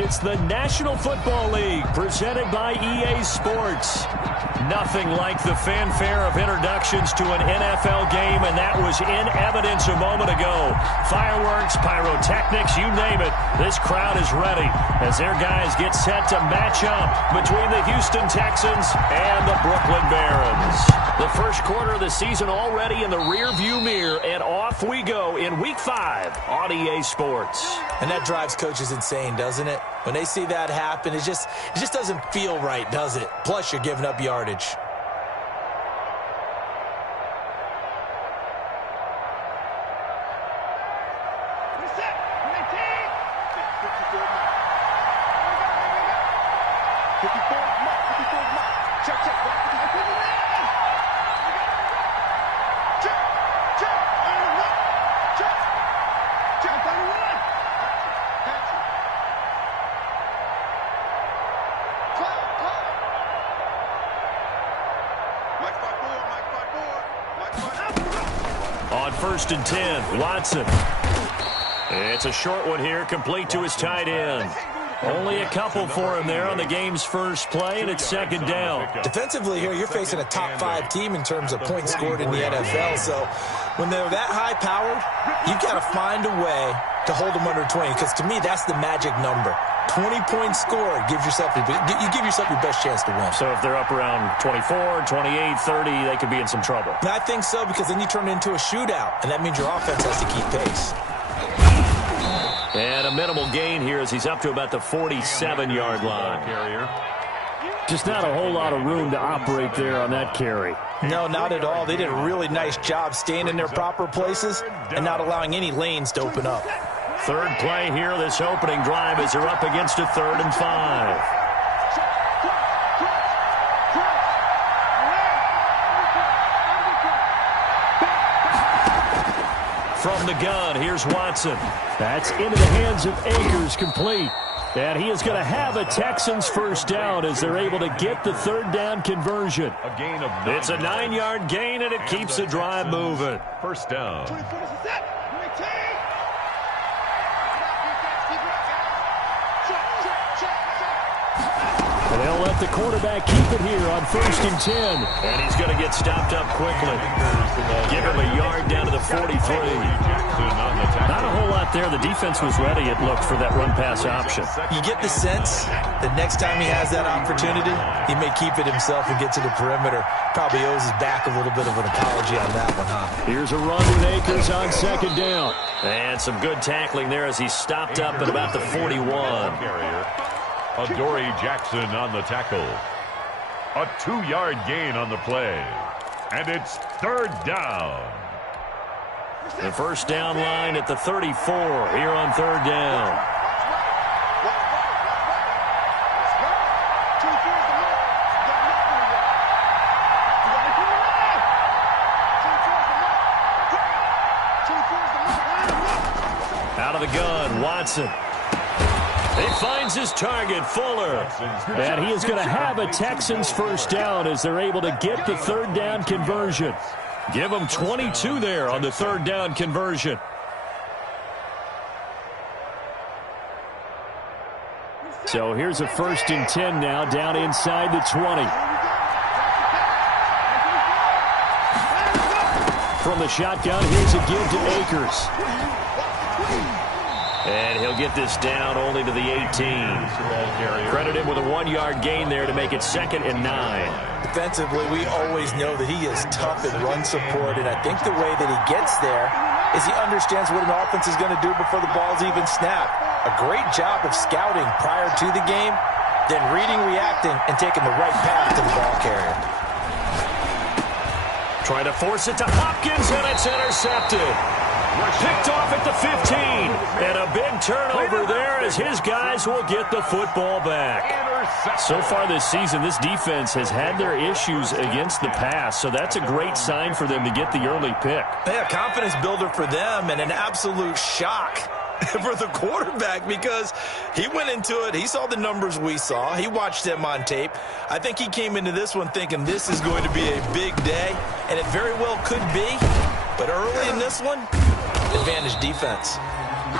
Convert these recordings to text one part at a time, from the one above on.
It's the National Football League presented by EA Sports. Nothing like the fanfare of introductions to an NFL game, and that was in evidence a moment ago. Fireworks, pyrotechnics, you name it. This crowd is ready as their guys get set to match up between the Houston Texans and the Brooklyn Barons. The first quarter of the season already in the rearview mirror, and off we go in Week 5 on EA Sports. And that drives coaches insane, doesn't it? When they see that happen, it just doesn't feel right, does it? Plus, you're giving up yardage. On 1st and 10, Watson. It's a short one here, complete to his tight end. Only a couple for him there on the game's first play, and it's 2nd down. Defensively here, you're facing a top-5 team in terms of points scored in the NFL, so when they're that high-powered, you've got to find a way to hold them under 20, because to me, that's the magic number. 20 points scored gives yourself your best chance to win. So if they're up around 24, 28, 30, they could be in some trouble. I think so, because then you turn it into a shootout, and that means your offense has to keep pace. And a minimal gain here as he's up to about the 47-yard line. Just not a whole lot of room to operate there on that carry. No, not at all. They did a really nice job staying in their proper places and not allowing any lanes to open up. Third play here, this opening drive, as they're up against a 3rd and 5. From the gun, here's Watson. That's into the hands of Akers, complete. And he is going to have a Texans first down as they're able to get the 3rd down conversion. It's a 9-yard gain, and it keeps the drive moving. First down. And they'll let the quarterback keep it here on 1st and 10. And he's going to get stopped up quickly. Give him a yard down to the 43. Not a whole lot there. The defense was ready, it looked, for that run-pass option. You get the sense that next time he has that opportunity, he may keep it himself and get to the perimeter. Probably owes his back a little bit of an apology on that one, huh? Here's a run with Akers on 2nd down. And some good tackling there as he's stopped up at about the 41. Adoree Jackson on the tackle. A 2-yard gain on the play. And it's 3rd down. The first down line at the 34 here on 3rd down. Out of the gun, Watson. He finds his target, Fuller. And he is going to have a Texans first down as they're able to get the 3rd down conversion. Give him 22 there on the 3rd down conversion. So here's a 1st and 10 now, down inside the 20. From the shotgun, here's a give to Akers. And he'll get this down only to the 18. Credit him with a 1-yard gain there to make it 2nd and 9. Defensively, we always know that he is tough in run support, and I think the way that he gets there is he understands what an offense is going to do before the ball's even snapped. A great job of scouting prior to the game, then reading, reacting, and taking the right path to the ball carrier. Trying to force it to Hopkins, and it's intercepted. Picked off at the 15, and a big turnover there as his guys will get the football back. So far this season, this defense has had their issues against the pass, so that's a great sign for them to get the early pick. Yeah, confidence builder for them and an absolute shock for the quarterback because he went into it. He saw the numbers we saw. He watched them on tape. I think he came into this one thinking this is going to be a big day, and it very well could be. But early in this one, advantage defense.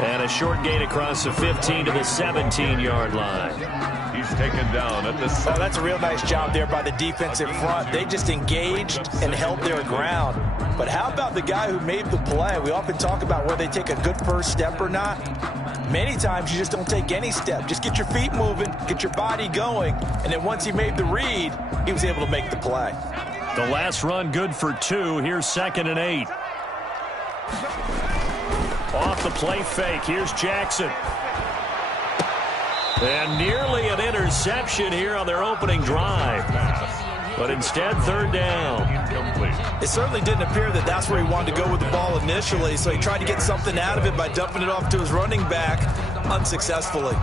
And a short gain across the 15 to the 17-yard line. He's taken down at the Oh, that's a real nice job there by the defensive front. They just engaged and held their ground. But how about the guy who made the play? We often talk about whether they take a good first step or not. Many times you just don't take any step. Just get your feet moving, get your body going, and then once he made the read, he was able to make the play. The last run good for 2. Here's 2nd and 8. Off the play fake. Here's Jackson. And nearly an interception here on their opening drive. But instead, 3rd down. It certainly didn't appear that that's where he wanted to go with the ball initially, so he tried to get something out of it by dumping it off to his running back unsuccessfully.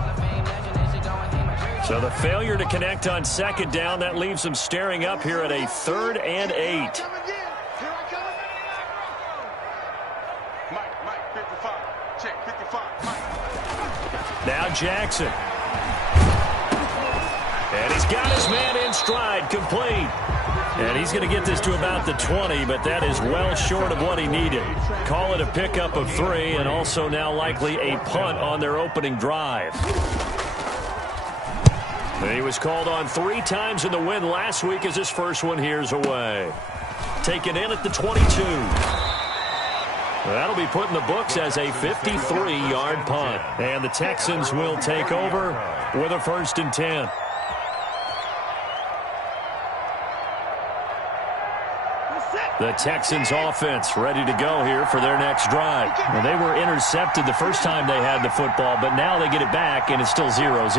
So the failure to connect on 2nd down, that leaves them staring up here at a 3rd and 8. Now Jackson. And he's got his man in stride, complete. And he's going to get this to about the 20, but that is well short of what he needed. Call it a pickup of 3, and also now likely a punt on their opening drive. And he was called on 3 times in the win last week as his first one here's away. Taken in at the 22. That'll be put in the books as a 53-yard punt. And the Texans will take over with a 1st and 10. The Texans offense ready to go here for their next drive. Well, they were intercepted the first time they had the football, but now they get it back, and it's still 0-0.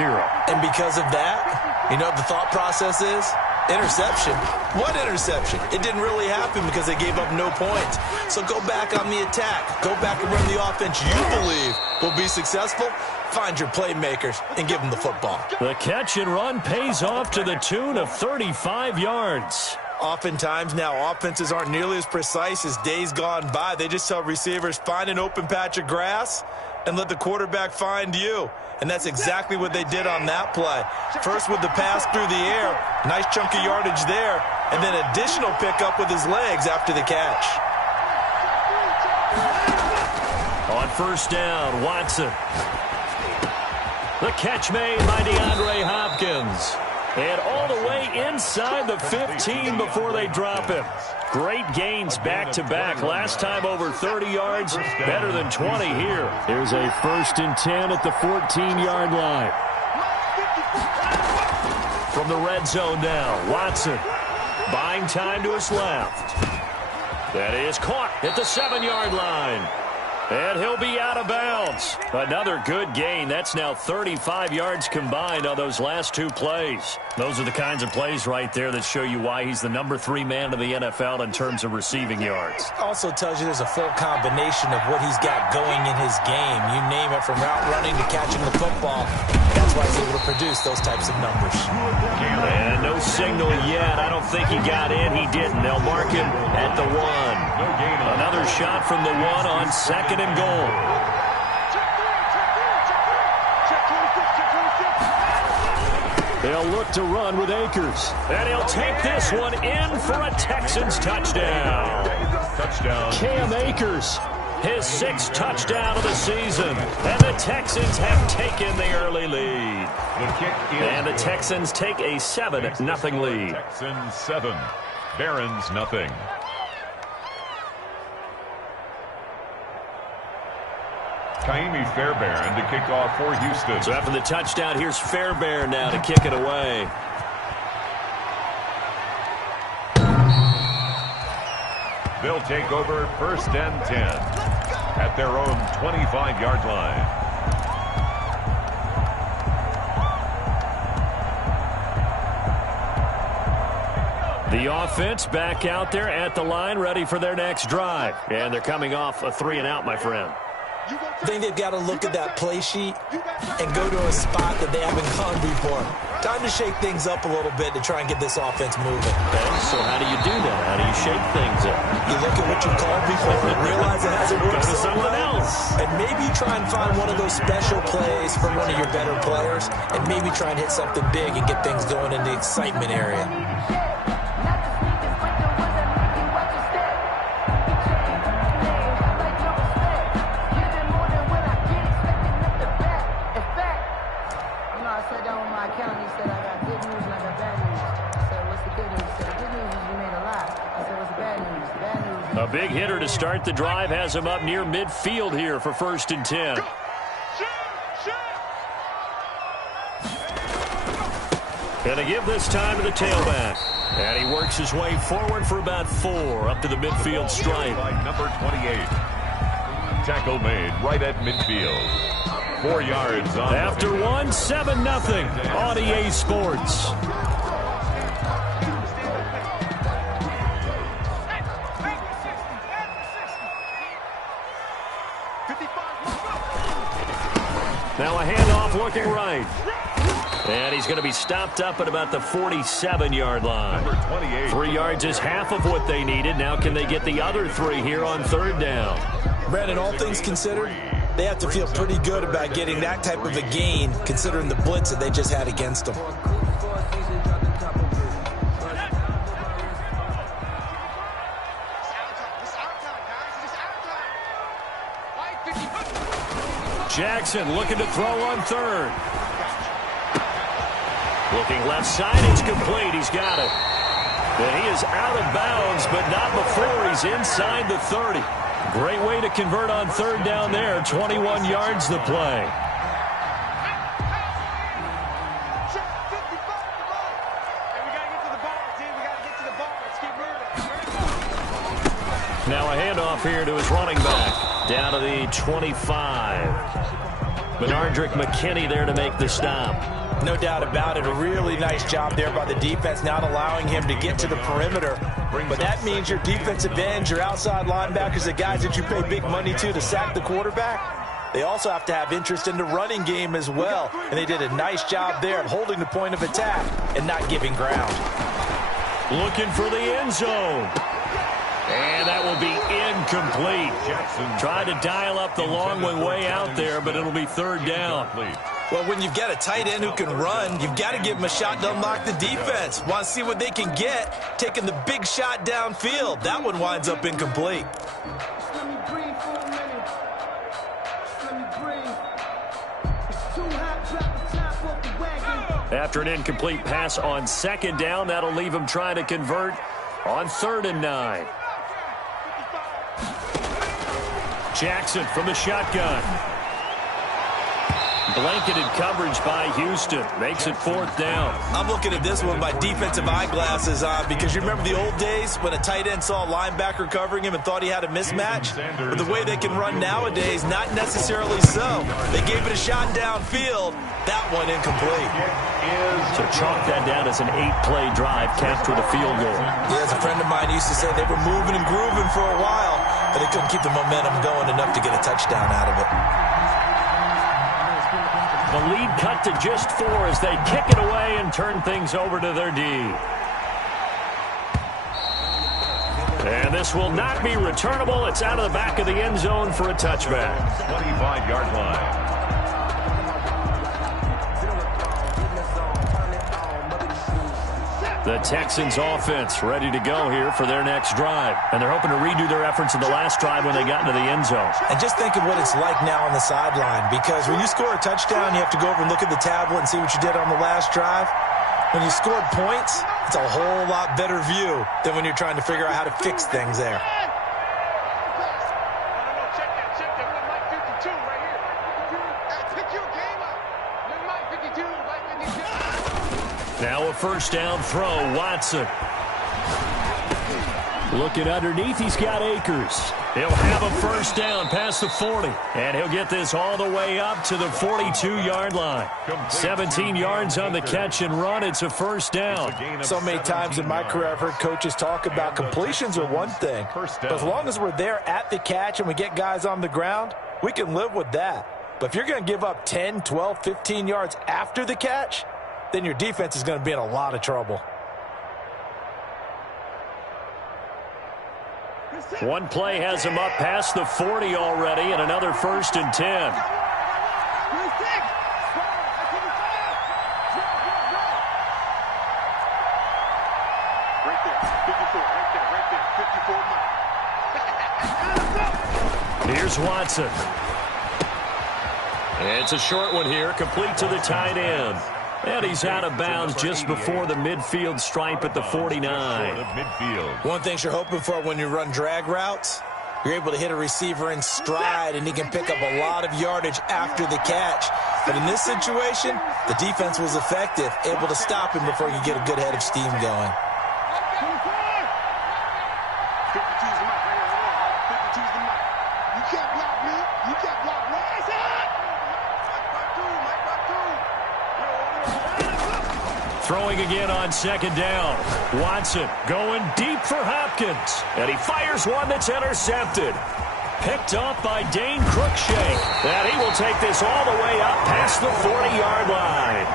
And because of that, you know what the thought process is? Interception. What interception? It didn't really happen because they gave up no points. So go back on the attack. Go back and run the offense you believe will be successful. Find your playmakers and give them the football. The catch and run pays off to the tune of 35 yards. Oftentimes now offenses aren't nearly as precise as days gone by. They just tell receivers, find an open patch of grass and let the quarterback find you. And that's exactly what they did on that play. First with the pass through the air, nice chunk of yardage there, and then additional pickup with his legs after the catch. On 1st down, Watson. The catch made by DeAndre Hopkins. And all the way inside the 15 before they drop him. Great gains back-to-back. Last time over 30 yards, better than 20 here. Here's a 1st and 10 at the 14-yard line. From the red zone now, Watson buying time to his left. That is caught at the 7-yard line. And he'll be out of bounds. Another good gain. That's now 35 yards combined on those last 2 plays. Those are the kinds of plays right there that show you why he's the number 3 man in the NFL in terms of receiving yards. Also tells you there's a full combination of what he's got going in his game. You name it, from route running to catching the football. That's why he's able to produce those types of numbers. And no signal yet. I don't think he got in. He didn't. They'll mark him at the 1. Another shot from the 1 on 2nd and goal. They'll look to run with Akers. And he'll take this one in for a Texans touchdown. Cam Akers, his 6th touchdown of the season. And the Texans have taken the early lead. And the Texans take a 7-0 lead. Texans 7, Barons nothing. Kaimi Fairbairn to kick off for Houston. So after the touchdown, here's Fairbairn now to kick it away. They'll take over 1st and 10 at their own 25-yard line. The offense back out there at the line, ready for their next drive. And they're coming off a 3-and-out, my friend. I think they've got to look at that play sheet and go to a spot that they haven't gone before. Time to shake things up a little bit to try and get this offense moving. Okay, so how do you do that? How do you shake things up? You look at what you called before and realize it hasn't worked Go to something else. And maybe you try and find one of those special plays from one of your better players, and maybe try and hit something big and get things going in the excitement area. A big hitter to start the drive has him up near midfield here for 1st and 10. And a give this time to the tailback. And he works his way forward for about 4 up to the midfield stripe. By number 28. Tackle made right at midfield. 4 yards on. After 1, 7-0 on EA Sports. Now a handoff looking right. And he's going to be stopped up at about the 47-yard line. Number 28. 3 yards is half of what they needed. Now can they get the other 3 here on 3rd down? Brandon, all things considered, they have to feel pretty good about getting that type of a gain, considering the blitz that they just had against them. Jackson looking to throw on 3rd. Looking left side, it's complete. He's got it. And he is out of bounds, but not before he's inside the 30. Great way to convert on 3rd down there. 21 yards the play. Now a handoff here to his running back. Down to the 25. Benardrick McKinney there to make the stop. No doubt about it. A really nice job there by the defense, not allowing him to get to the perimeter. But that means your defensive ends, your outside linebackers, the guys that you pay big money to sack the quarterback, they also have to have interest in the running game as well. And they did a nice job there of holding the point of attack and not giving ground. Looking for the end zone. And that will be incomplete. Tried to dial up the long one way out there, but it'll be 3rd down. Well, when you've got a tight end who can run, you've got to give him a shot to unlock the defense. Want to see what they can get, taking the big shot downfield. That one winds up incomplete. After an incomplete pass on 2nd down, that'll leave him trying to convert on 3rd and 9. Jackson from the shotgun. Blanketed coverage by Houston. Makes it 4th down. I'm looking at this one with my defensive eyeglasses on because you remember the old days when a tight end saw a linebacker covering him and thought he had a mismatch? But the way they can run nowadays, not necessarily so. They gave it a shot downfield. That one incomplete. So chalk that down as an 8-play drive capped with a field goal. Yeah, as a friend of mine used to say, they were moving and grooving for a while, but they couldn't keep the momentum going enough to get a touchdown out of it. The lead cut to just 4 as they kick it away and turn things over to their D. And this will not be returnable. It's out of the back of the end zone for a touchback. 25-yard line. The Texans offense ready to go here for their next drive. And they're hoping to redo their efforts in the last drive when they got into the end zone. And just think of what it's like now on the sideline, because when you score a touchdown, you have to go over and look at the tablet and see what you did on the last drive. When you scored points, it's a whole lot better view than when you're trying to figure out how to fix things there. Now a 1st down throw, Watson. Looking underneath, he's got Akers. He'll have a 1st down past the 40. And he'll get this all the way up to the 42-yard line. 17 yards on the catch and run. It's a 1st down. So many times in my career, I've heard coaches talk about completions are one thing. But as long as we're there at the catch and we get guys on the ground, we can live with that. But if you're going to give up 10, 12, 15 yards after the catch, then your defense is going to be in a lot of trouble. One play has him up past the 40 already, and another 1st and 10. Here's Watson. It's a short one here, complete to the tight end. And he's out of bounds just before the midfield stripe at the 49. One thing you're hoping for when you run drag routes, you're able to hit a receiver in stride, and he can pick up a lot of yardage after the catch. But in this situation, the defense was effective, able to stop him before you get a good head of steam going. Throwing again on second down. Watson going deep for Hopkins. And he fires one that's intercepted. Picked off by Dane Cruikshank. And he will take this all the way up past the 40-yard line.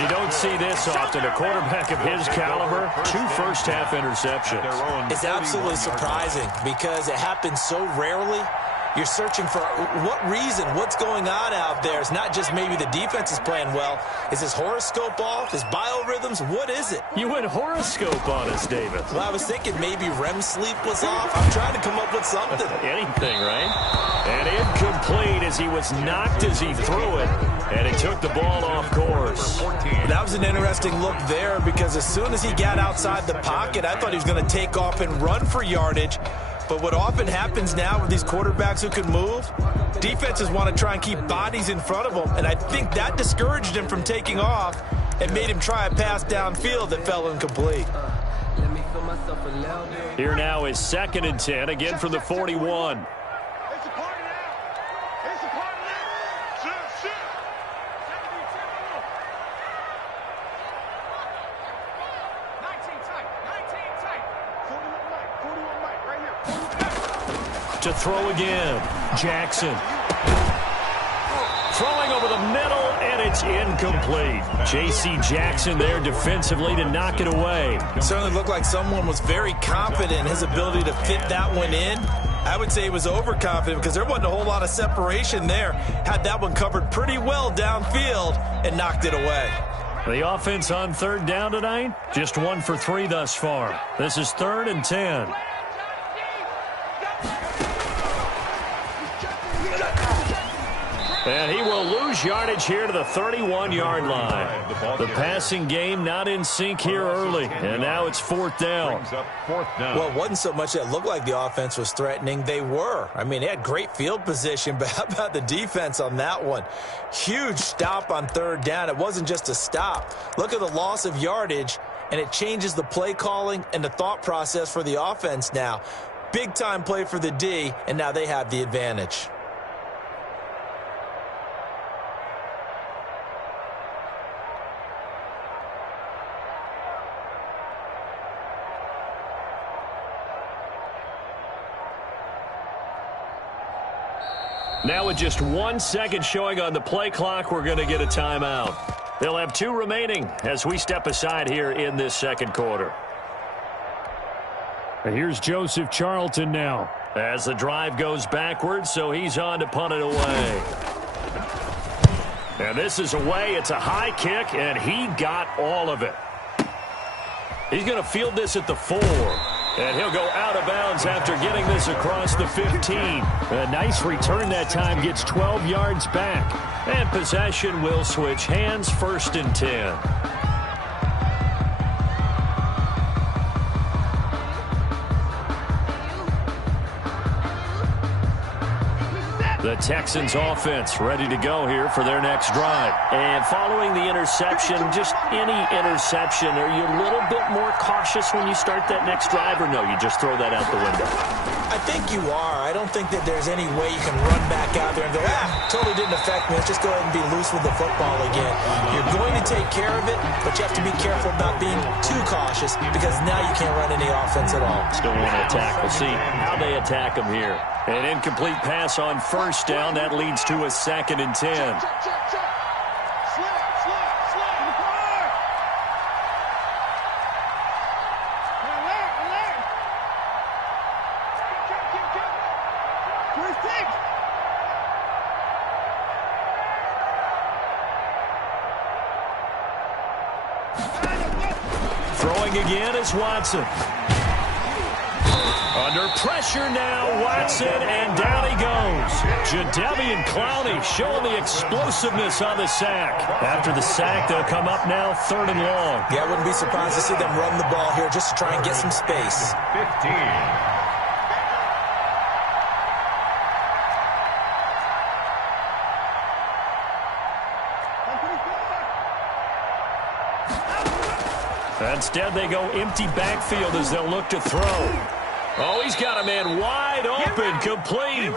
You don't see this often. A quarterback of his caliber, 2 first-half interceptions. It's absolutely surprising because it happens so rarely. You're searching for what reason, what's going on out there. It's not just maybe the defense is playing well. Is his horoscope off? His biorhythms? What is it? You went horoscope on us, David. Well, I was thinking maybe REM sleep was off. I'm trying to come up with something. Anything, right? And incomplete as he was knocked as he threw it. And it took the ball off course. That was an interesting look there because as soon as he got outside the pocket, I thought he was going to take off and run for yardage. But what often happens now with these quarterbacks who can move, defenses want to try and keep bodies in front of them, and I think that discouraged him from taking off and made him try a pass downfield that fell incomplete. Here now is 2nd and 10, again from the 41. To throw again, Jackson. Throwing over the middle, and it's incomplete. J.C. Jackson there defensively to knock it away. It certainly looked like someone was very confident in his ability to fit that one in. I would say he was overconfident because there wasn't a whole lot of separation there. Had that one covered pretty well downfield and knocked it away. The offense on 3rd down tonight, just 1 for 3 thus far. This is 3rd and 10. And he will lose yardage here to the 31-yard line. The passing game not in sync here early, and now it's 4th down. Well, it wasn't so much that it looked like the offense was threatening. They were. I mean, they had great field position, but how about the defense on that one? Huge stop on 3rd down. It wasn't just a stop. Look at the loss of yardage, and it changes the play calling and the thought process for the offense now. Big-time play for the D, and now they have the advantage. Now with just 1 second showing on the play clock, we're going to get a timeout. They'll have 2 remaining as we step aside here in this 2nd quarter. And here's Joseph Charlton now as the drive goes backwards, so he's on to punt it away. And this is away. It's a high kick, and he got all of it. He's going to field this at the 4. And he'll go out of bounds after getting this across the 15. A nice return that time, gets 12 yards back. And possession will switch hands, 1st and 10. The Texans offense ready to go here for their next drive. And following the interception, just any interception, are you a little bit more cautious when you start that next drive, or no, you just throw that out the window? I think you are. I don't think that there's any way you can run back out there and go, totally didn't affect me. Let's just go ahead and be loose with the football again. You're going to take care of it, but you have to be careful about being too cautious because now you can't run any offense at all. Still want to attack. We'll see how they attack him here. An incomplete pass on 1st down. That leads to a 2nd and 10. Throwing again is Watson. Under pressure now, Watson, and down he goes. Jadeveon Clowney showing the explosiveness on the sack. After the sack, they'll come up now 3rd and long. Yeah, I wouldn't be surprised to see them run the ball here just to try and get some space. 15. Instead, they go empty backfield as they'll look to throw. Oh, he's got a man wide open, complete.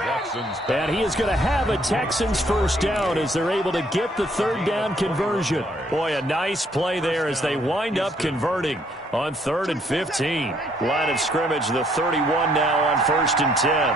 And he is going to have a Texans first down as they're able to get the 3rd down conversion. Boy, a nice play there as they wind up converting on 3rd and 15. Line of scrimmage, the 31 now on 1st and 10.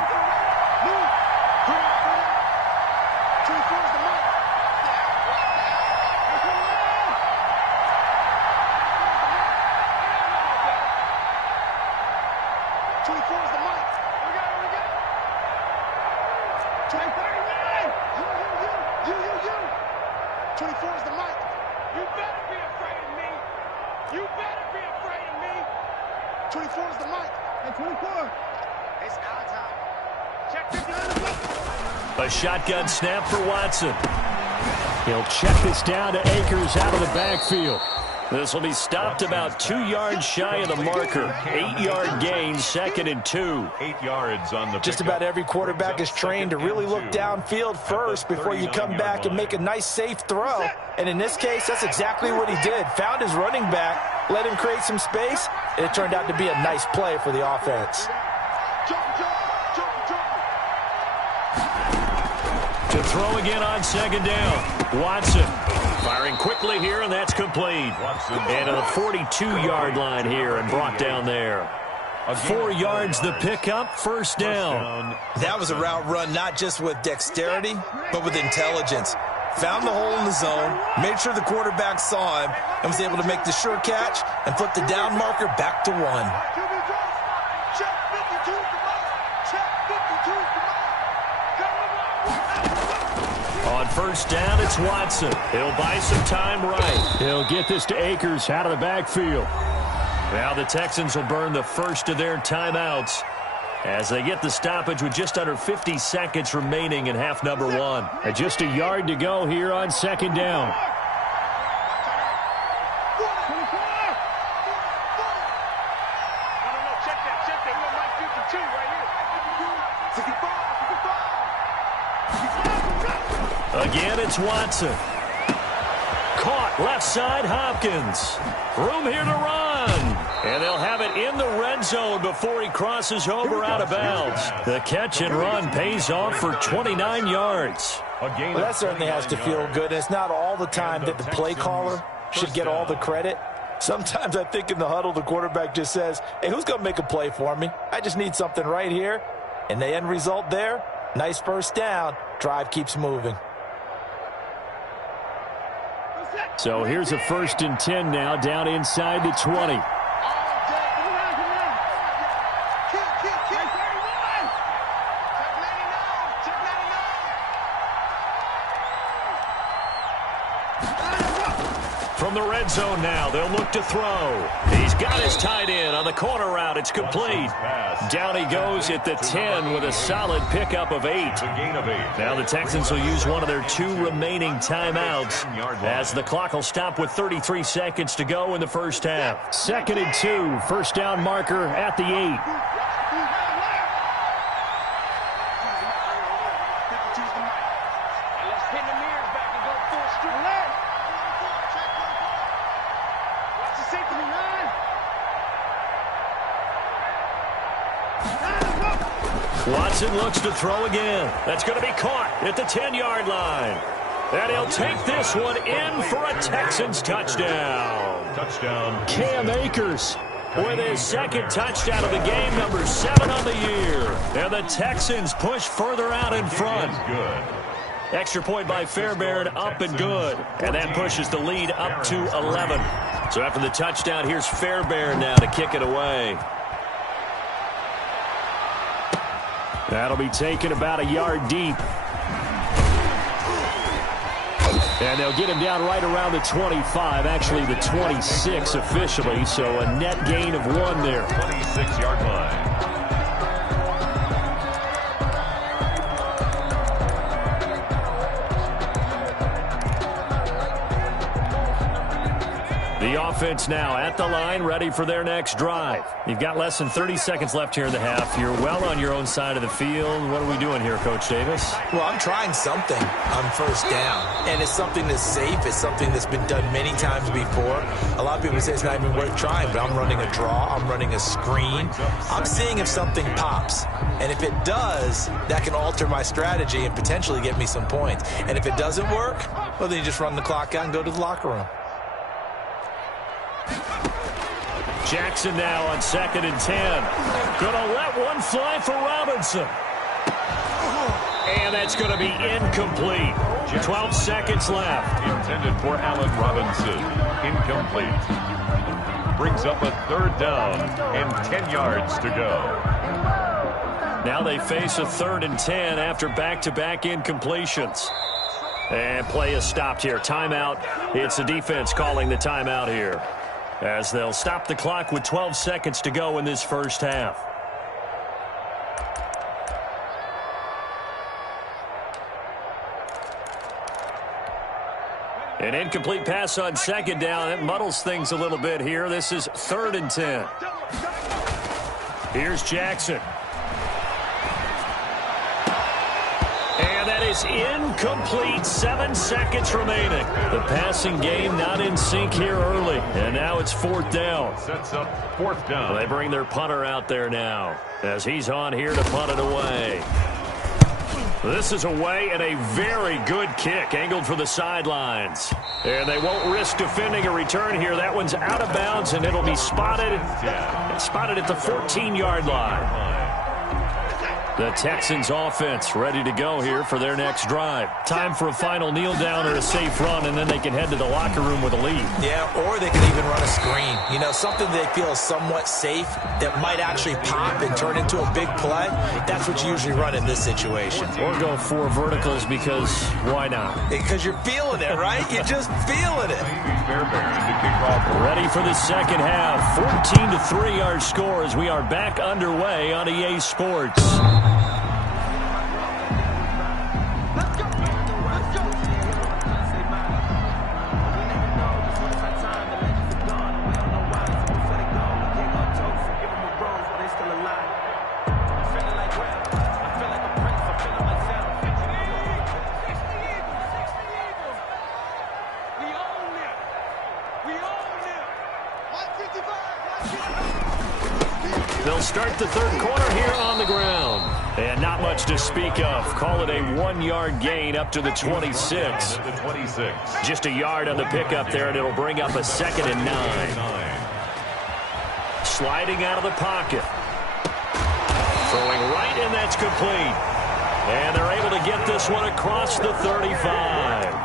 A shotgun snap for Watson. He'll check this down to Akers out of the backfield. This will be stopped about 2 yards shy of the marker. 8-yard gain, 2nd and 2. 8 yards on the Just about every quarterback is trained to really look downfield first before you come back and make a nice, safe throw. And in this case, that's exactly what he did. Found his running back, let him create some space, and it turned out to be a nice play for the offense. To throw again on 2nd down. Watson firing quickly here, and that's complete. And to the 42-yard line here and brought down there. 4 yards the pickup, 1st down. That was a route run not just with dexterity, but with intelligence. Found the hole in the zone, made sure the quarterback saw him, and was able to make the sure catch and flip the down marker back to 1. On 1st down, it's Watson. He'll buy some time right. He'll get this to Akers out of the backfield. Now the Texans will burn the first of their timeouts as they get the stoppage with just under 50 seconds remaining in half number 1. And just a yard to go here on 2nd down. Again, it's Watson. Caught left side, Hopkins. Room here to run. And they'll have it in the red zone before he crosses over out of bounds. The catch and run pays off for 29 yards. Well, that certainly has to feel good. It's not all the time that the play caller should get all the credit. Sometimes I think in the huddle, the quarterback just says, hey, who's going to make a play for me? I just need something right here. And the end result there, nice first down. Drive keeps moving. So here's a 1st and 10 now, down inside the 20. From the red zone now, they'll look to throw. He's got his tight end on the corner route. It's complete. Down he goes at the 10 with a solid pickup of 8. Now the Texans will use one of their 2 remaining timeouts as the clock will stop with 33 seconds to go in the first half. 2nd and 2, 1st down marker at the 8. Watson looks to throw again. That's going to be caught at the 10-yard line. And he'll take this one in for a Texans touchdown. Cam Akers with his 2nd touchdown of the game, number 7 on the year. And the Texans push further out in front. Extra point by Fairbairn, up and good. And that pushes the lead up to 11. So after the touchdown, here's Fairbairn now to kick it away. That'll be taken about a yard deep. And they'll get him down right around the 25, actually the 26 officially, so a net gain of 1 there. 26-yard line. The offense now at the line, ready for their next drive. You've got less than 30 seconds left here in the half. You're well on your own side of the field. What are we doing here, Coach Davis? Well, I'm trying something on first down, and it's something that's safe. It's something that's been done many times before. A lot of people say it's not even worth trying, but I'm running a draw. I'm running a screen. I'm seeing if something pops, and if it does, that can alter my strategy and potentially get me some points. And if it doesn't work, well, then you just run the clock out and go to the locker room. Jackson now on 2nd and 10. Gonna let one fly for Robinson. And that's going to be incomplete. 12 seconds left. Intended for Allen Robinson. Incomplete. Brings up a 3rd down and 10 yards to go. Now they face a 3rd and 10 after back-to-back incompletions. And play is stopped here. Timeout. It's the defense calling the timeout here, as they'll stop the clock with 12 seconds to go in this first half. An incomplete pass on 2nd down. It muddles things a little bit here. This is 3rd and 10. Here's Jackson. And that is incomplete. 7 seconds remaining. The passing game not in sync here early. And now it's 4th down. Sets up 4th down. Well, they bring their punter out there now, as he's on here to punt it away. This is away, and a very good kick angled for the sidelines. And they won't risk defending a return here. That one's out of bounds, and it'll be spotted at the 14-yard line. The Texans offense ready to go here for their next drive. Time for a final kneel down or a safe run, and then they can head to the locker room with a lead. Yeah, or they can even run a screen. You know, something they feel is somewhat safe that might actually pop and turn into a big play. That's what you usually run in this situation. Or go 4 verticals, because why not? Because you're feeling it, right? You're just feeling it. Ready for the second half. 14-3 our score as we are back underway on EA Sports. They'll start the 3rd quarter here on the ground. And not much to speak of. Call it a 1-yard gain up to the 26. Just a yard on the pickup there, and it'll bring up a 2nd and 9. Sliding out of the pocket. Throwing right, and that's complete. And they're able to get this one across the 35.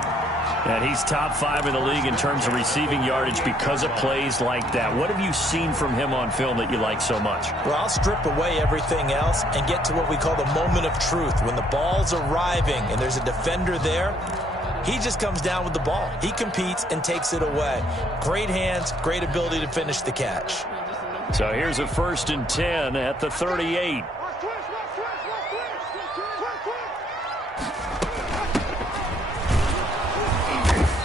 And he's top 5 in the league in terms of receiving yardage because of plays like that. What have you seen from him on film that you like so much? Well, I'll strip away everything else and get to what we call the moment of truth. When the ball's arriving and there's a defender there, he just comes down with the ball. He competes and takes it away. Great hands, great ability to finish the catch. So here's a 1st and 10 at the 38.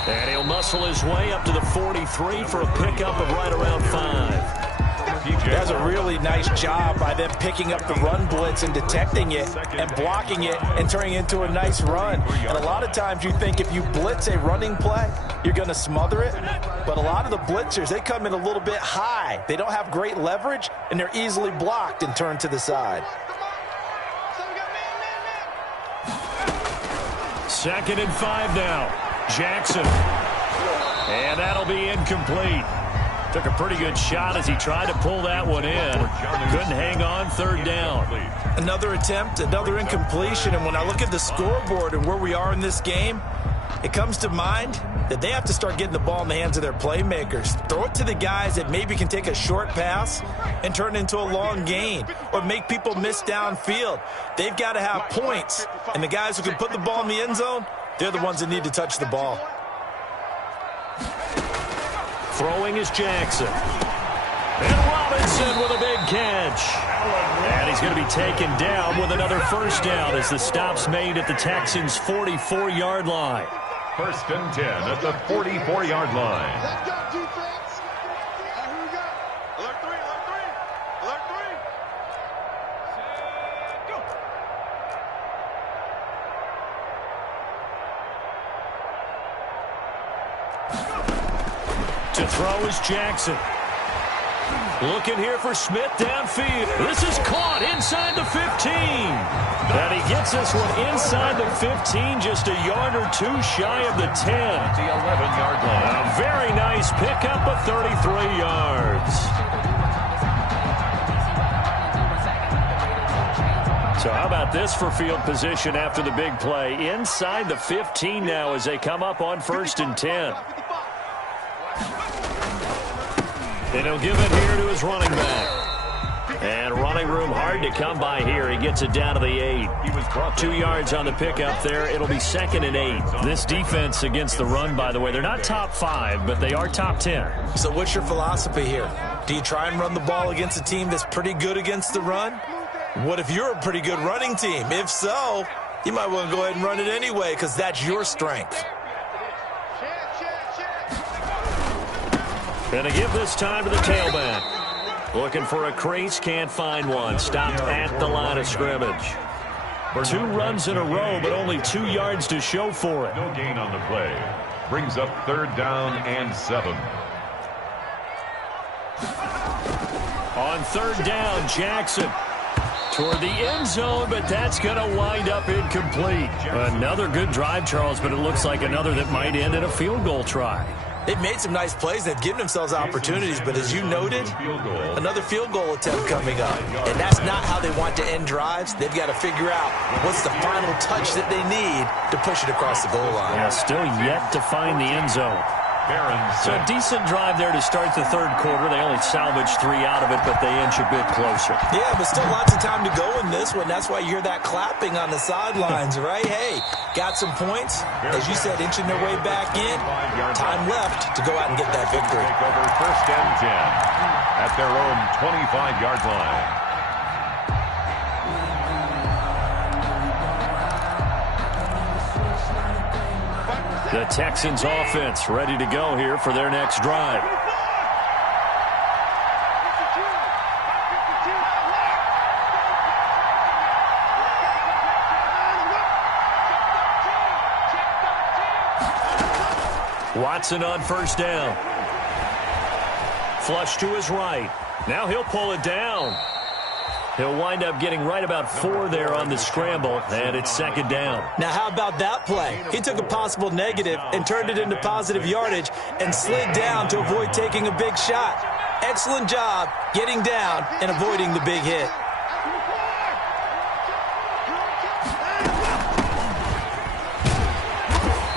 And he'll muscle his way up to the 43 for a pickup of right around 5. That's a really nice job by them picking up the run blitz and detecting it and blocking it and turning it into a nice run. And a lot of times you think if you blitz a running play, you're going to smother it. But a lot of the blitzers, they come in a little bit high. They don't have great leverage, and they're easily blocked and turned to the side. 2nd and 5 now. Jackson. And that'll be incomplete. Took a pretty good shot as he tried to pull that one in. Couldn't hang on. 3rd down. Another attempt, another incompletion. And when I look at the scoreboard and where we are in this game, it comes to mind that they have to start getting the ball in the hands of their playmakers. Throw it to the guys that maybe can take a short pass and turn it into a long gain or make people miss downfield. They've got to have points. And the guys who can put the ball in the end zone, they're the ones that need to touch the ball. Throwing is Jackson. And Robinson with a big catch. And he's going to be taken down with another 1st down as the stop's made at the Texans' 44-yard line. 1st and 10 at the 44-yard line. To throw is Jackson. Looking here for Smith downfield. This is caught inside the 15. And he gets this one inside the 15, just a yard or two shy of the 10. The 11-yard line. A very nice pickup of 33 yards. So how about this for field position after the big play? Inside the 15 now as they come up on 1st and 10. And he'll give it here to his running back. And running room hard to come by here. He gets it down to the 8. 2 yards on the pickup there. It'll be 2nd and 8. This defense against the run, by the way, they're not top 5, but they are top 10. So what's your philosophy here? Do you try and run the ball against a team that's pretty good against the run? What if you're a pretty good running team? If so, you might want to go ahead and run it anyway because that's your strength. Going to give this time to the tailback. Looking for a crease, can't find one. Stopped at the line of scrimmage. 2 runs in a row, but only 2 yards to show for it. No gain on the play. Brings up 3rd down and 7. On 3rd down, Jackson toward the end zone, but that's going to wind up incomplete. Another good drive, Charles, but it looks like another that might end in a field goal try. They've made some nice plays. They've given themselves opportunities, but as you noted, another field goal attempt coming up. And that's not how they want to end drives. They've got to figure out what's the final touch that they need to push it across the goal line. Yeah, still yet to find the end zone. So a decent drive there to start the 3rd quarter. They only salvaged 3 out of it, but they inch a bit closer. Yeah, but still lots of time to go in this one. That's why you hear that clapping on the sidelines, right? Hey, got some points. As you said, inching their way back in. Time left to go out and get that victory. Take over 1st and 10 at their own 25-yard line. The Texans offense ready to go here for their next drive. Watson on 1st down. Flush to his right. Now he'll pull it down. He'll wind up getting right about 4 there on the scramble, and it's 2nd down. Now, how about that play? He took a possible negative and turned it into positive yardage and slid down to avoid taking a big shot. Excellent job getting down and avoiding the big hit.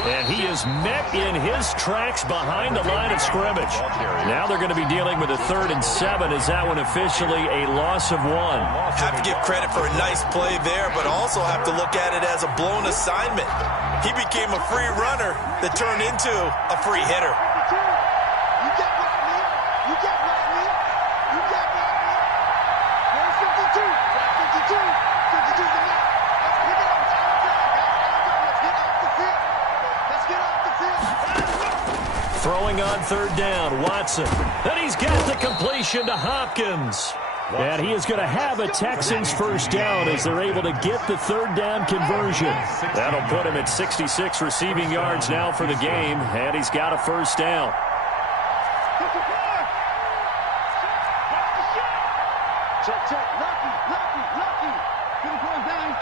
And he is met in his tracks behind the line of scrimmage. Now they're going to be dealing with a 3rd and 7. Is that one officially a loss of 1? Have to give credit for a nice play there, but also have to look at it as a blown assignment. He became a free runner that turned into a free hitter. You get right, man. You get right, man. You get right, man. There's 52. 52. 52's the mark. Let's pick it up. Let's get off the field. Let's get off the field. Throwing on 3rd down, Watson. And he's got the completion to Hopkins. And he is going to have a Texans 1st down as they're able to get the 3rd down conversion. That'll put him at 66 receiving yards now for the game, and he's got a 1st down. Check, check. Lucky. Get the down,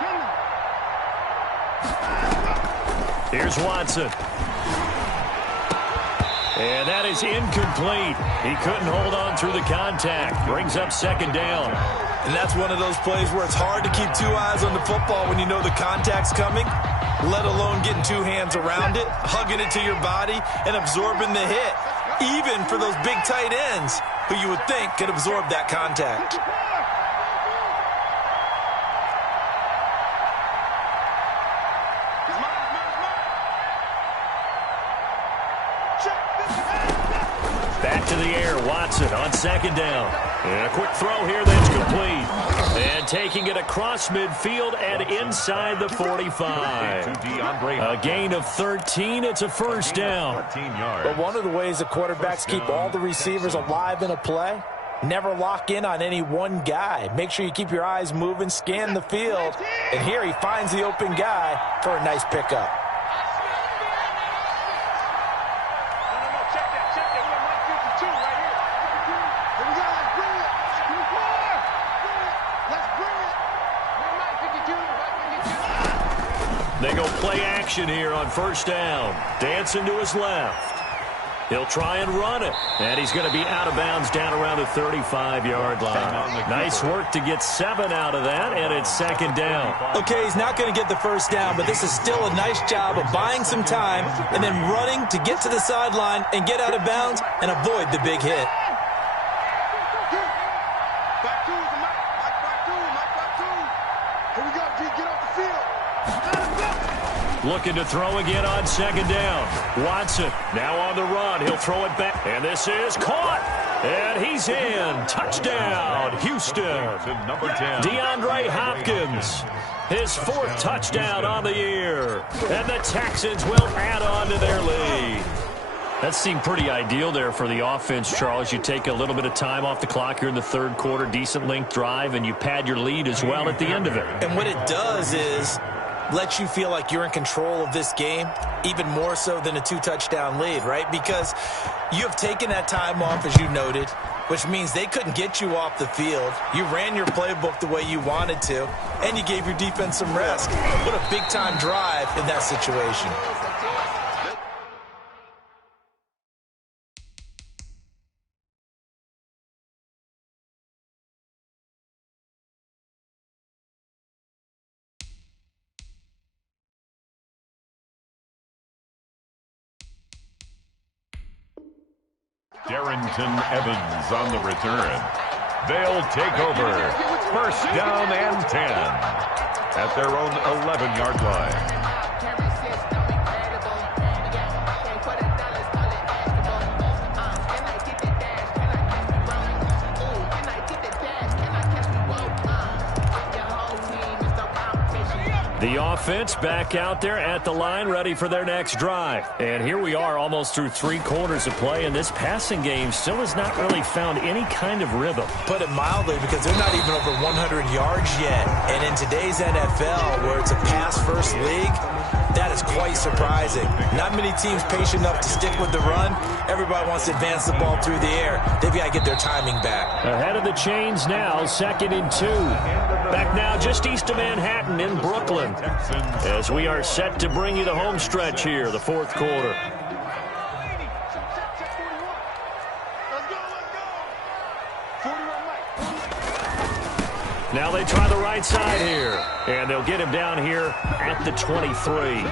Here's Watson. And that is incomplete. He couldn't hold on through the contact. Brings up 2nd down. And that's one of those plays where it's hard to keep 2 eyes on the football when you know the contact's coming, let alone getting 2 hands around it, hugging it to your body, and absorbing the hit. Even for those big tight ends who you would think could absorb that contact. Back to the air, Watson on 2nd down. And a quick throw here that's complete. And taking it across midfield and inside the 45. A gain of 13. It's a 1st down. But one of the ways the quarterbacks keep all the receivers alive in a play, never lock in on any one guy. Make sure you keep your eyes moving, scan the field. And here he finds the open guy for a nice pickup. They go play action here on first down. Dancing to his left. He'll try and run it. And he's going to be out of bounds down around the 35-yard line. Nice work to get 7 out of that, and it's second down. Okay, he's not going to get the first down, but this is still a nice job of buying some time and then running to get to the sideline and get out of bounds and avoid the big hit. Back two, back two. Here we go, G, get off the field. Looking to throw again on second down. Watson now on the run. He'll throw it back. And this is caught. And he's in. Touchdown, Houston. Number 10. DeAndre Hopkins. His 4th touchdown on the year. And the Texans will add on to their lead. That seemed pretty ideal there for the offense, Charles. You take a little bit of time off the clock here in the third quarter, decent length drive, and you pad your lead as well at the end of it. And what it does is let you feel like you're in control of this game, even more so than a 2-touchdown lead, right? Because you have taken that time off, as you noted, which means they couldn't get you off the field. You ran your playbook the way you wanted to, and you gave your defense some rest. What a big-time drive in that situation. Darrington Evans on the return. They'll take over. First down and 10 at their own 11-yard line. The offense back out there at the line, ready for their next drive. And here we are almost through 3 quarters of play, and this passing game still has not really found any kind of rhythm. Put it mildly, because they're not even over 100 yards yet. And in today's NFL, where it's a pass-first league, that is quite surprising. Not many teams patient enough to stick with the run. Everybody wants to advance the ball through the air. They've got to get their timing back. Ahead of the chains now, 2nd and 2. Back now just east of Manhattan in Brooklyn, as we are set to bring you the home stretch here, the 4th quarter. Now they try the right side here, and they'll get him down here at the 23.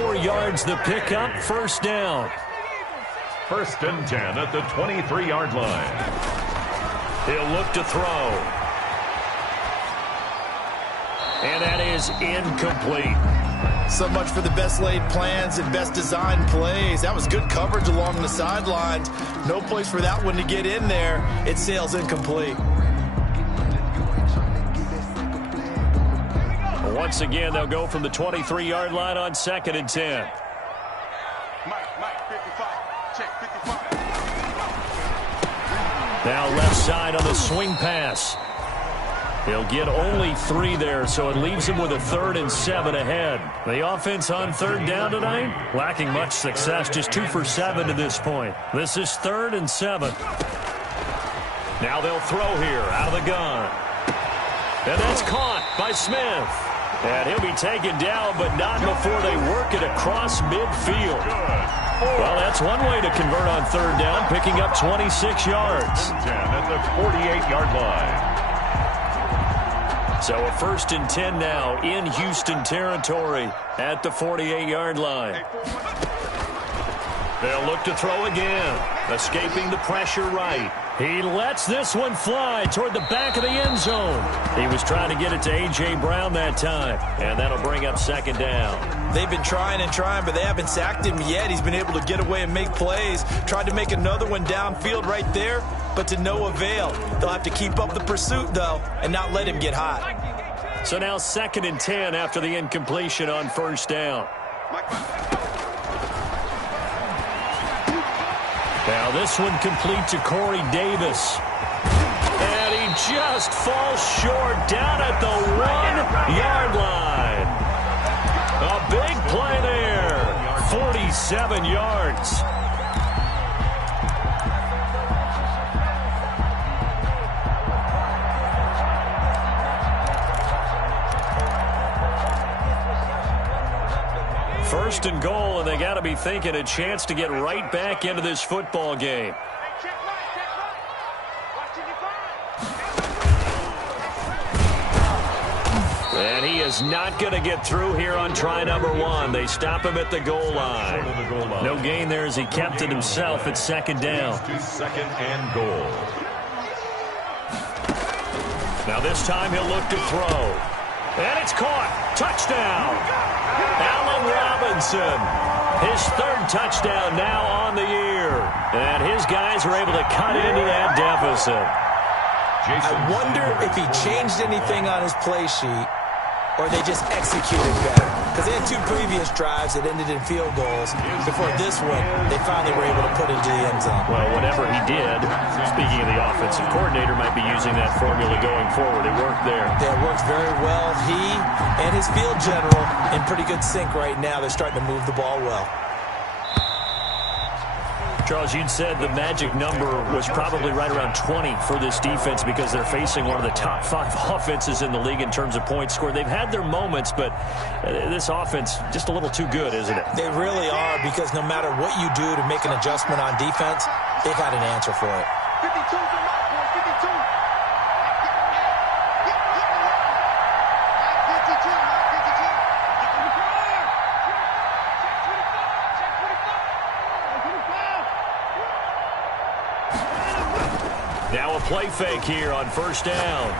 4 yards the pickup, first down. First and 10 at the 23-yard line. He'll look to throw. And that is incomplete. So much for the best laid plans and best designed plays. That was good coverage along the sidelines. No place for that one to get in there. It sails incomplete. Once again, they'll go from the 23-yard line on 2nd and 10. Now left side on the swing pass. He'll get only 3 there, so it leaves him with a 3rd and 7 ahead. The offense on 3rd down tonight, lacking much success, just 2 for 7 to this point. This is 3rd and 7. Now they'll throw here out of the gun. And that's caught by Smith. And he'll be taken down, but not before they work it across midfield. Well, that's one way to convert on 3rd down, picking up 26 yards. 10 at the 48-yard line. So a 1st and 10 now in Houston territory at the 48-yard line. They'll look to throw again, escaping the pressure right. He lets this one fly toward the back of the end zone. He was trying to get it to A.J. Brown that time, and that'll bring up 2nd down. They've been trying and trying, but they haven't sacked him yet. He's been able to get away and make plays. Tried to make another one downfield right there, but to no avail. They'll have to keep up the pursuit, though, and not let him get hot. So now 2nd and 10 after the incompletion on 1st down. Now this one complete to Corey Davis. And he just falls short down at the 1-yard line. A big play there. 47 yards. First and goal, and they got to be thinking a chance to get right back into this football game. And he is not going to get through here on try number 1. They stop him at the goal line. No gain there as he kept it himself at second down. Second and goal. Now this time he'll look to throw. And it's caught. Touchdown. Allen Robinson. His third touchdown now on the year. And his guys are able to cut into that deficit. I wonder if he changed anything on his play sheet or they just executed better. Because they had 2 previous drives that ended in field goals. Before this one, they finally were able to put it into the end zone. Well, whatever he did, speaking of the offensive coordinator, might be using that formula going forward. It worked there. Yeah, it worked very well. He and his field general in pretty good sync right now. They're starting to move the ball well. Charles, you'd said the magic number was probably right around 20 for this defense because they're facing one of the top 5 offenses in the league in terms of points scored. They've had their moments, but this offense just a little too good, isn't it? They really are, because no matter what you do to make an adjustment on defense, they've got an answer for it. 52 for Mike, boys, 52. 52, Mike, 52. Now a play fake here on first down.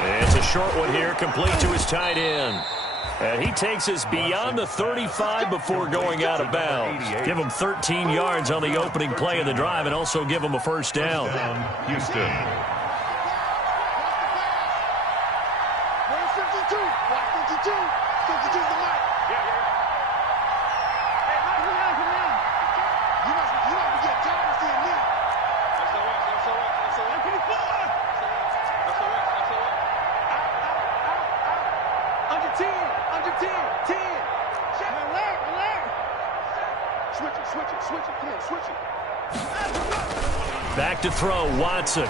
And it's a short one here, complete to his tight end. And he takes us beyond the 35 before going out of bounds. Give him 13 yards on the opening play of the drive and also give him a first down. Houston. 52, 52. 52's the Mike. Hey, Mike, come on. You must be getting tired of seeing me. That's all right. 10. Larry. Switch it. Come on, switch it. Back to throw, Watson.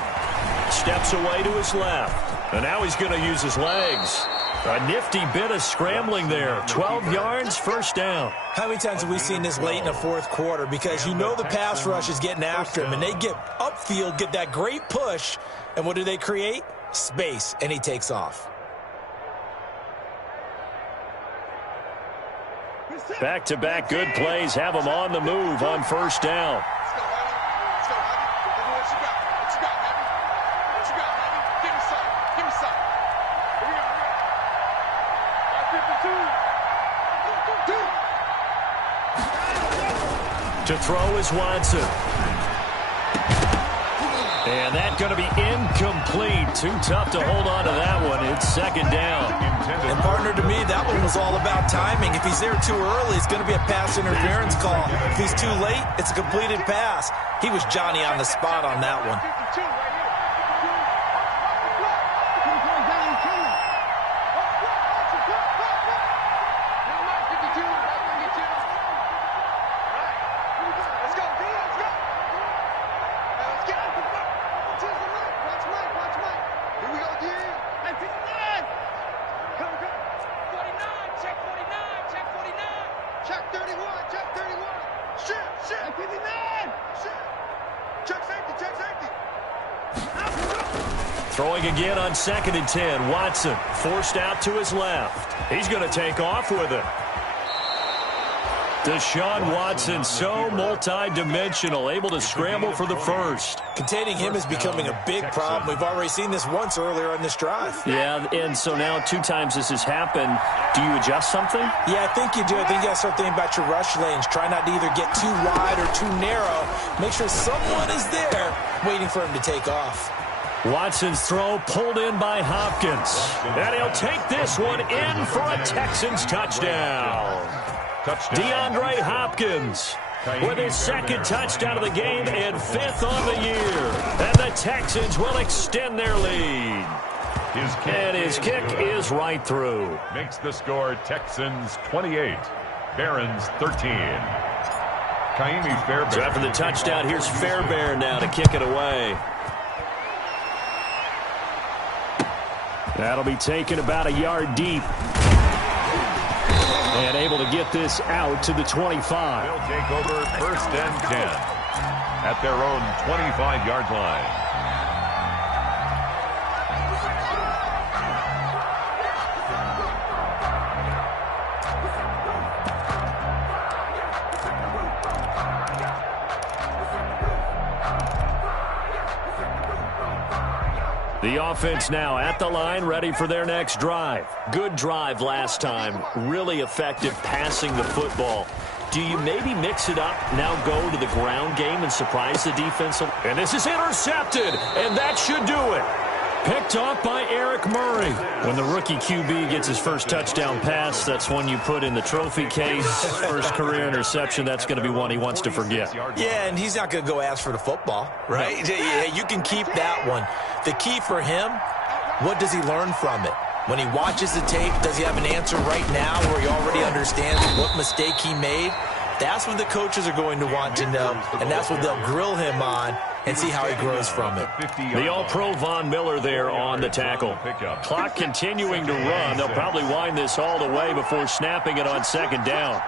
Steps away to his left. And now he's going to use his legs. A nifty bit of scrambling there. 12 yards, first down. How many times have we seen this late in the fourth quarter? Because you know the pass rush is getting after him, and they get upfield, get that great push, and what do they create? Space, and he takes off. Back-to-back good plays have him on the move on first down. Let's go, Heavy. What you got? What you got, Heavy? Give me some. Here we go. 52. To throw is Watson. And that's going to be incomplete. Too tough to hold on to that one. It's second down. And partner, to me, that one was all about timing. If he's there too early, it's going to be a pass interference call. If he's too late, it's a completed pass. He was Johnny on the spot on that one. 52 right here. Now, Mike, 52. Right, 52. Right. Let's go, D. Let's go. Now, let's get out the front. Watch Mike. Here we go, D. Hey, 59. Come. 49. Check 49. Check 31. Shit. 59. Shit. Check safety. Throwing again on 2nd and 10. Watson forced out to his left. He's going to take off with it. Deshaun Watson, so multi-dimensional, able to scramble for the first. Containing him is becoming a big problem. We've already seen this once earlier in this drive. Yeah, and so now 2 times this has happened. Do you adjust something? Yeah, I think you do. I think you got to start thinking about your rush lanes. Try not to either get too wide or too narrow. Make sure someone is there waiting for him to take off. Watson's throw pulled in by Hopkins. And he'll take this one in for a Texans touchdown. DeAndre Hopkins with his 2nd touchdown of the game and 5th on the year. And the Texans will extend their lead. His kick is right through. Makes the score Texans 28, Barons 13. Kaimi Fairbairn. So after the touchdown, here's Fairbairn now to kick it away. That'll be taken about a yard deep. And able to get this out to the 25. They'll take over 1st and 10 at their own 25-yard line. The offense now at the line, ready for their next drive. Good drive last time. Really effective passing the football. Do you maybe mix it up, now go to the ground game and surprise the defense? And this is intercepted, and that should do it. Picked off by Eric Murray. When the rookie QB gets his first touchdown pass, that's one you put in the trophy case. First career interception, that's going to be one he wants to forget. Yeah, and he's not going to go ask for the football, right? No. Yeah, you can keep that one. The key for him, what does he learn from it? When he watches the tape, does he have an answer right now where he already understands what mistake he made? That's what the coaches are going to want to know, and that's what they'll grill him on and see how he grows from it. The All-Pro Von Miller there on the tackle. Clock continuing to run. They'll probably wind this all the way before snapping it on 2nd down.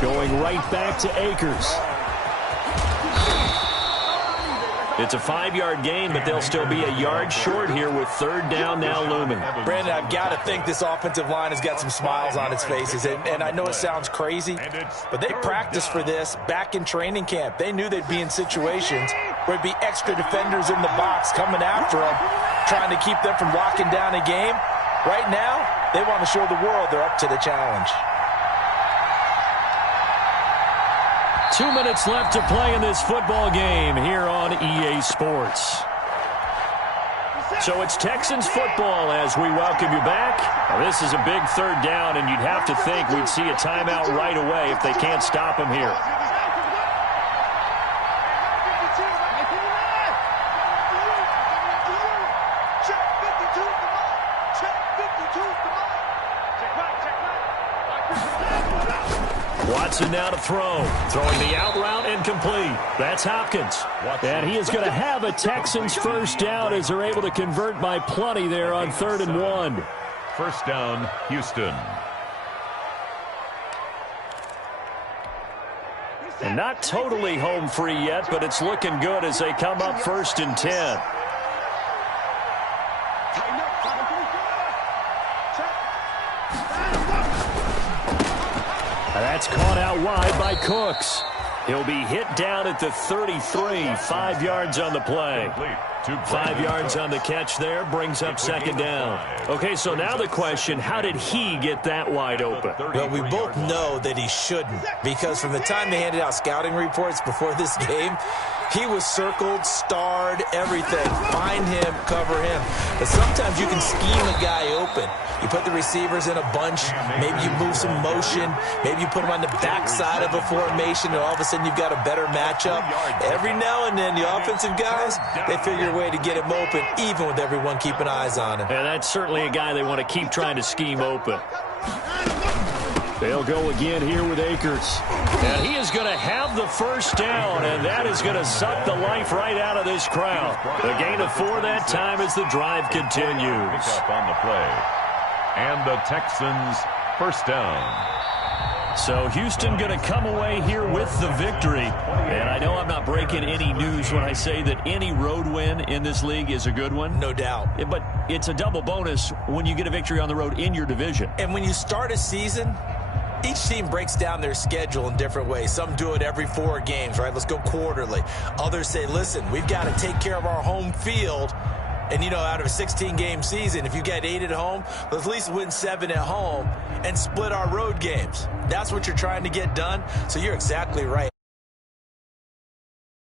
Going right back to Akers. It's a 5-yard gain, but they'll still be a yard short here with 3rd down now looming. Brandon, I've got to think this offensive line has got some smiles on its faces. And I know it sounds crazy, but they practiced for this back in training camp. They knew they'd be in situations where there'd be extra defenders in the box coming after them, trying to keep them from locking down a game. Right now, they want to show the world they're up to the challenge. 2 minutes left to play in this football game here on EA Sports. So it's Texans football as we welcome you back. Now this is a big 3rd down, and you'd have to think we'd see a timeout right away if they can't stop him here. Watson now to throw. Throwing the out route incomplete. That's Hopkins. And he is going to have a Texans 1st down as they're able to convert by plenty there on 3rd and 1. 1st down, Houston. And not totally home free yet, but it's looking good as they come up 1st and 10. That's caught out wide by Cooks. He'll be hit down at the 33, 5 yards on the play. 5 yards on the catch there, brings up 2nd down. Okay, so now the question, how did he get that wide open? Well, we both know that he shouldn't, because from the time they handed out scouting reports before this game, he was circled, starred, everything. Find him, cover him. But sometimes you can scheme a guy open. You put the receivers in a bunch. Maybe you move some motion. Maybe you put them on the backside of a formation, and all of a sudden you've got a better matchup. Every now and then, the offensive guys, they figure a way to get him open, even with everyone keeping eyes on him. And that's certainly a guy they want to keep trying to scheme open. They'll go again here with Akers. And he is going to have the 1st down, and that is going to suck the life right out of this crowd. The gain of 4 that time as the drive continues. Pick up on the play. And the Texans 1st down. So Houston going to come away here with the victory. And I know I'm not breaking any news when I say that any road win in this league is a good one. No doubt. But it's a double bonus when you get a victory on the road in your division. And when you start a season, each team breaks down their schedule in different ways. Some do it every 4 games, right? Let's go quarterly. Others say, listen, we've got to take care of our home field. And, you know, out of a 16-game season, if you get 8 at home, let's at least win 7 at home and split our road games. That's what you're trying to get done. So you're exactly right.